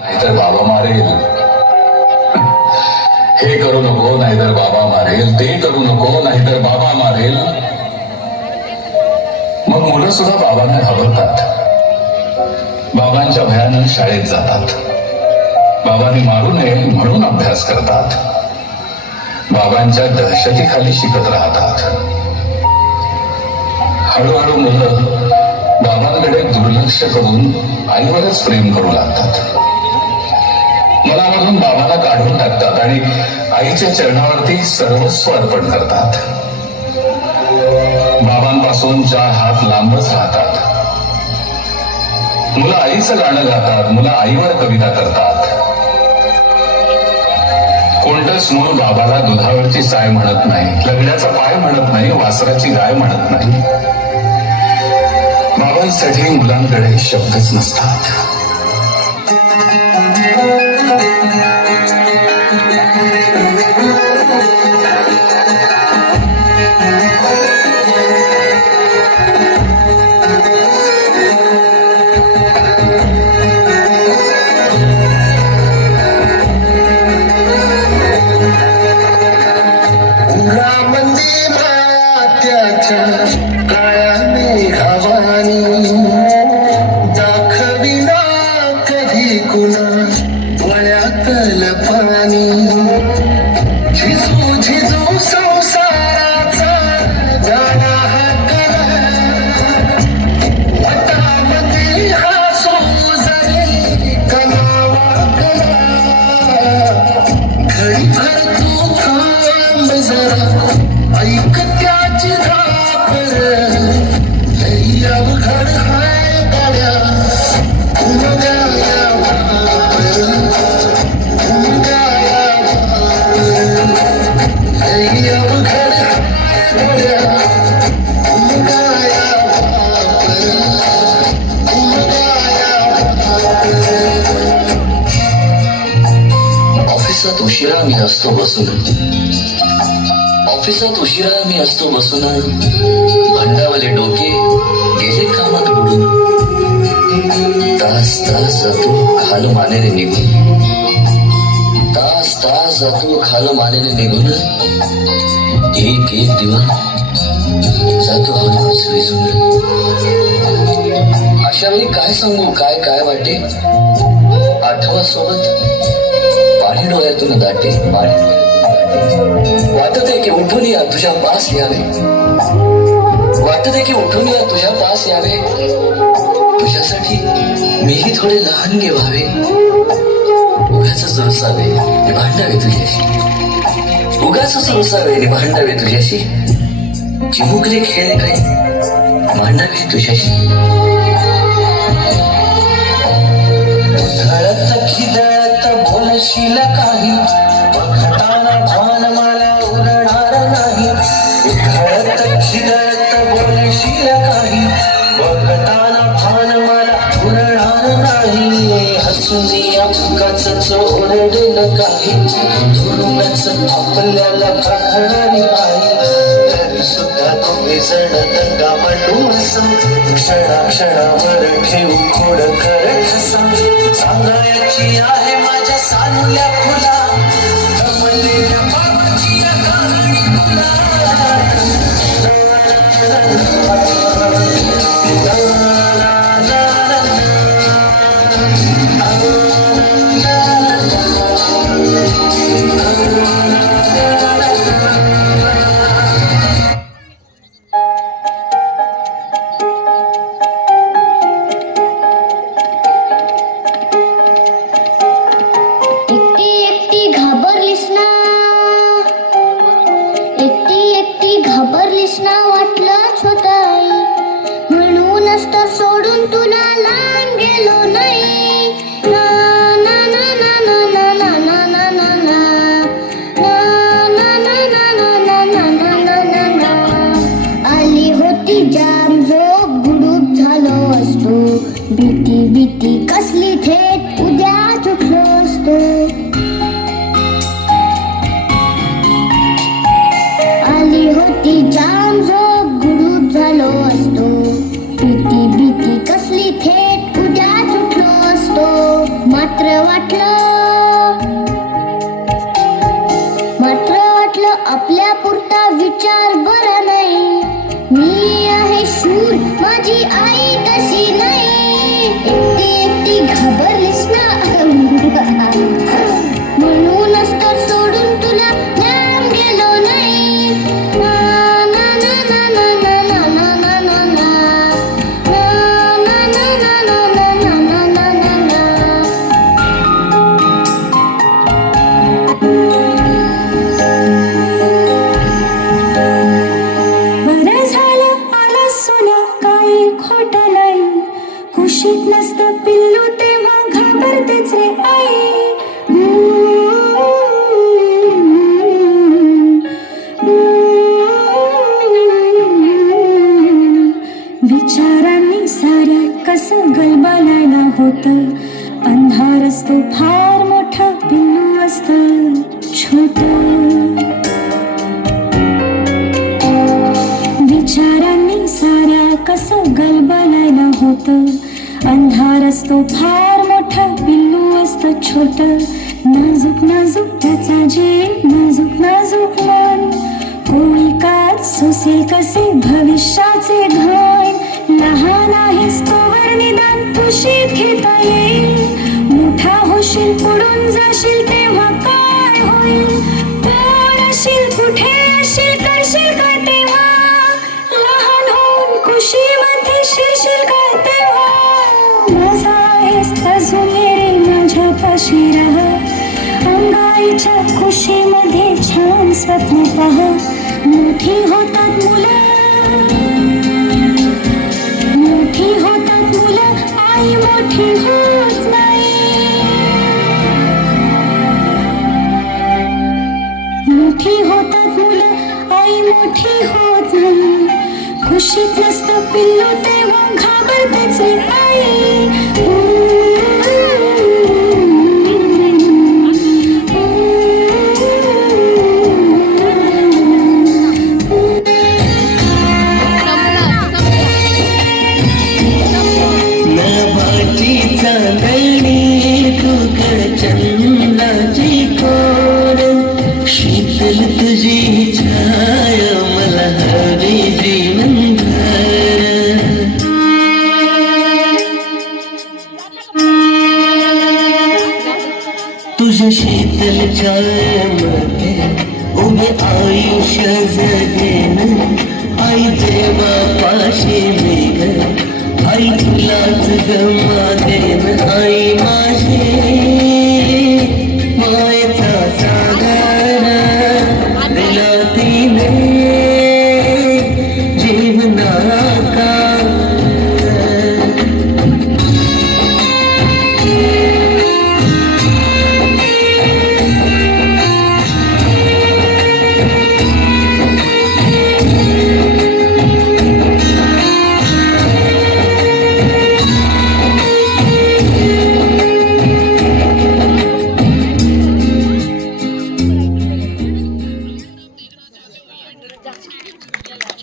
नाहीतर बाबा मारेल. हे करू नको नाहीतर बाबा मारेल, ते करू नको नाहीतर बाबा मारेल. मग मुलं सुद्धा बाबांना घाबरतात. बाबांच्या भयानं शाळेत जातात. बाबांनी मारू नये म्हणून अभ्यास करतात. बाबांच्या दहशतीखाली शिकत राहतात. हळूहळू मुलं बाबांकडे दुर्लक्ष करून आईवरच प्रेम करू लागतात. मनामधून बाबांना काढून टाकतात आणि आईच्या चरणावरती सर्वस्व अर्पण करतात. बाबांपासून 4 हात लांबच राहतात. मुलं आईचं गाणं गातात. मुलं आईवर कविता करतात. कोणतंच मूल बाबाला दुधावरची साय म्हणत नाही, लग्नाचा पाय म्हणत नाही, वासराची गाय म्हणत नाही. बाबांसाठी मुलांकडे शब्दच नसतात. उशिरा मी असतो बसून, ऑफिसात उशिरा मी असतो बसून, भांडावले डोके गेले कामात बुडून. तास तास जातो खाल मानेने निघून, तास तास जातो खाल मानेने निघून. एक एक दिवा जातो हळूच विझून. अशा वेळी काय सांगू काय काय वाटे, आठवा सोबत पाणी डोळ्यातून दाटे. वाटत आहे की उठून या तुझ्या पास यावे, वाटत आहे की उठून या तुझ्या पास यावे. तुझ्यासाठी मीही थोडे लहान गे व्हावे. उगाच जोरसावे आणि भांडावे तुझ्याशी, उगाच जोरसावे आणि भांडावे तुझ्याशी. चिमुकले खेळ काय मांडावे तुझ्याशी. बोलशील काही बघताना भान मला उरणार नाही. घडत खिदळत बोलशील काही बघताना भान मला उरणार नाही. हसून अक्काच ओरडेल काही धुरूनच आपल्याला कळणारी आहे. तरी सुद्धा दोघे जण दंगा मांडून क्षणाक्षणावर ठेवू खोड करत सांगायची आहे माझ्या सानुल्या फुला, दमलेल्या बाबाची कहाणी तुला. वाटलंच होत आई, म्हणूनच तर सोडून तुला लांब गेलो नाही. ना ना ना ना ना ना ना ना ना ना ना ना ना ना ना. आली होती जाम झोप, गुडूप झालो असतो. भीती भीती कसली थेट उद्या उठलो असतो. आली होती जाम झोप, गुडूप झालो असतो. भीती भीती कसली थेट उद्या उठलो असतो. मात्र वाटलं आपल्या पुरता विचार बरा नाही. मी आहे शूर, माझी आई तशी नाही. एकटी घाबरलीस ना म्हणूनच तर सोडून तुला लांब गेलो नाही. ना ना ना ना ना ना ना ना ना ना कुशीत नसतं पिल्लू तेव्हा घाबरतेच रे आई. विचारांनी साऱ्या कसं गलबलायला होतं. अंधार असतो फार मोठा, पिल्लू असतं छोट. विचारांनी साऱ्या कसं गलबलायला होतं. अंधार असतो फार मोठा, पिल्लू असतं छोट. नाजूक नाजूक त्याचा जीव, नाजूक नाजूक मन. कोळी कात सोसेल कसे भविष्याचे घन. लहान आहेस तोवर निदान कुशीत घेता येईल. मोठा होशील पुढून जाशील तेव्हा काय होईल. कोण अशील कुठे अशील करशील का तेव्हा. लहान होऊन कुशीमध्ये शिरशील का तेव्हा. माझा आहेस अजून ये रे माझ्यापाशी राहा. अंगाईच्या कुशीमध्ये छान स्वप्न पहा. मोठी होतात मुलं, मोठी होतात मुलं, आई मोठी होत नाही. मोठी होतात मुलं, आई मोठी होत नाही. कुशीत नसतं पिल्लू तेव्हा घाबरतेच रे आई. शीतल तुझी छाया मला हवी जीवनभर. तुझ्या शीतल छायेमध्ये उभे आयुष्य जगेन. आई देवापाशी मी ग, आई तुलाच गमा देन. आई माझी